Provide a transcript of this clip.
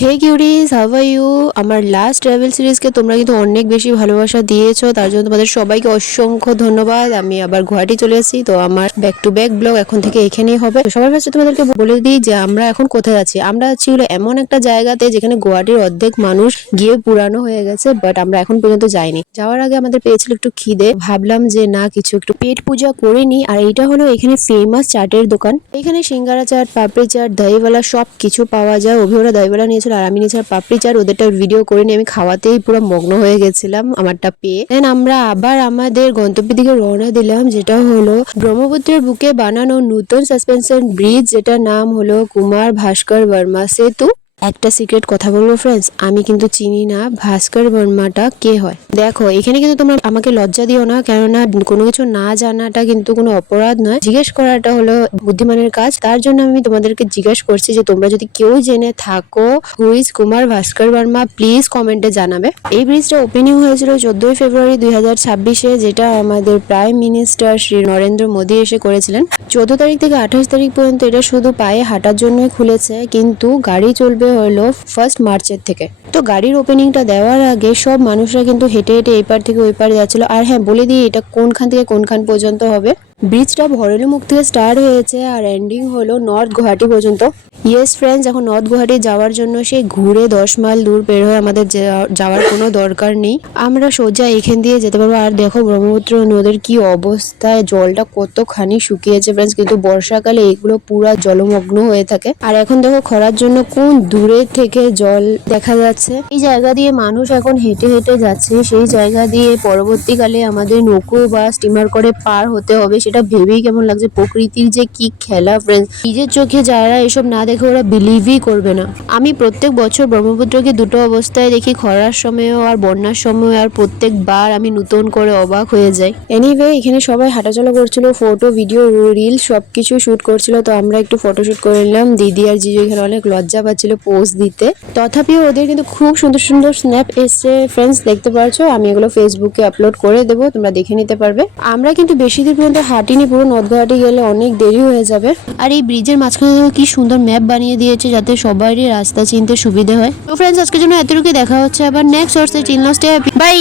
Hey cuties, how are you? আমার last travel সিরিজকে তোমরা কিন্তু অনেক বেশি ভালোবাসা দিয়েছো, তার জন্য তোমাদের সবাইকে অসংখ্য ধন্যবাদ। আমি আবার গুয়াহাটি চলে এসেছি, তো আমার ব্যাক টু ব্যাক ব্লগ এখন থেকে এখানেই হবে। তো সবার কাছে তোমাদেরকে বলে দিই যে আমরা এখন কোথায় আছি। আমরা আছি হলো এমন একটা জায়গাতে যেখানে গুয়াহাটির অর্ধেক মানুষ গিয়ে পুরানো হয়ে গেছে, বাট আমরা এখন পর্যন্ত যাইনি। যাওয়ার আগে আমাদের পেয়েছিল একটু খিদে, ভাবলাম যে না কিছু একটু পেট পূজা করে নি। আর এইটা হলো এখানে ফেমাস চাটের দোকান। এখানে সিঙ্গারা চাট, পাপড়ি চাট, দহিওয়ালা সব কিছু পাওয়া যায়। অভিওরা দহিওয়ালা নিয়েছিল আর আমি নিয়েছিলাম পাপড়ি চাট। ওদেরটা ভিডিও করে নিয়ে আমি খাওয়াতেই পুরো মগ্ন হয়ে গেছিলাম আমারটা পেয়ে। দেন আমরা আবার আমাদের গন্তব্যের দিকে রওনা দিলাম, যেটা হলো ব্রহ্মপুত্রের বুকে বানানো নতুন সাসপেনশন ব্রিজ, যেটার নাম হলো কুমার ভাস্কর বর্মা সেতু। একটা সিক্রেট কথা বলবো ফ্রেন্ডস, আমি কিন্তু চিনি না ভাস্কর বর্মাটা কে হয়। দেখো এখানে কিন্তু তোমরা আমাকে লজ্জা দিও না, কেননা কোনো কিছু না জানাটা কিন্তু কোনো অপরাধ নয়। জিজ্ঞেস করাটা হলো বুদ্ধিমানের কাজ। তার জন্য আমি তোমাদেরকে জিজ্ঞেস করছি যে তোমরা যদি কেউ জেনে থাকো who is Kumar Bhaskar Varma, please কমেন্টে জানাবে। এই ব্রিজটা ওপেনিং হয়েছিল 14 ফেব্রুয়ারি 2026-এ, যেটা আমাদের প্রাইম মিনিস্টার শ্রী নরেন্দ্র মোদী এসে করেছিলেন। 14 তারিখ থেকে 28 তারিখ পর্যন্ত এটা শুধু পায়ে হাঁটার জন্যই খুলেছে, কিন্তু গাড়ি চলবে হলো 1 মার্চের থেকে। তো গাড়ির ওপেনিংটা দেওয়ার আগে সব মানুষরা কিন্তু হেঁটে হেঁটে এই পার থেকে ওই পার যাচ্ছিল। আর হ্যাঁ বলে দিই, এটা কোনখান থেকে কোনখান পর্যন্ত হবে। ব্রিজটা ভরেলি মুখ থেকে স্টার্ট হয়েছে আর এন্ডিং হলো নর্থ গুয়াহাটি পর্যন্ত। ইয়েস ফ্রেন্ডস, এখন নর্থ গুয়াহাটি যাওয়ার জন্য সেই ঘুরে 10 মাইল দূর বের হয়ে আমাদের যাওয়ার কোনো দরকার নেই। আমরা সোজা এখান দিয়ে যেতে পারবো। আর দেখো ব্রহ্মপুত্র নদীর কি অবস্থায়, জলটা কতখানি শুকিয়েছে ফ্রেন্ডস, কিন্তু বর্ষাকালে এগুলো পুরা জলমগ্ন হয়ে থাকে। আর এখন দেখো খরার জন্য কোন দূরে থেকে জল দেখা যাচ্ছে। এই জায়গা দিয়ে মানুষ এখন হেঁটে হেঁটে যাচ্ছে, সেই জায়গা দিয়ে পরবর্তীকালে আমাদের নৌকো বা স্টিমার করে পার হতে হবে। সেটা ভেবেই কেমন লাগছে, প্রকৃতির যে কি খেলা ফ্রেন্ডস। নিজের চোখে যারা এসব না দেখে ওরা বিলিভই করবে না। আমি প্রত্যেক বছর ব্রহ্মপুত্রকে দুটো অবস্থায় দেখি, খরার সময়ও আর বন্যার সময়, আর প্রত্যেকবার আমি নতুন করে অবাক হয়ে যাই। এনিওয়ে এখানে সবাই হাঁটাচলা করছিল, ফটো ভিডিও রিল সবকিছু শুট করছিল। তো আমরা একটু ফটো শুট করে নিলাম। দিদি আর জিজু এখানে অনেক লজ্জা পাচ্ছিল পোজ দিতে, তথাপিও ওদের কিন্তু খুব সুন্দর সুন্দর স্ন্যাপ এসছে ফ্রেন্ডস, দেখতে পারছো। আমি এগুলো ফেসবুকে আপলোড করে দেবো, তোমরা দেখে নিতে পারবে। আমরা কিন্তু বেশি দূর পর্যন্ত হাঁটিনি, পুরো নর্থ গুয়াহাটি গেলে অনেক দেরি হয়ে যাবে। আর এই ব্রিজের মাঝখানে কি সুন্দর ম্যাপ বানিয়ে দিয়েছে, যাতে সবারই রাস্তা চিনতে সুবিধা হয়। তো ফ্রেন্ডস আজকের জন্য এতটুকু, দেখা হচ্ছে আবার নেক্সট। বাই।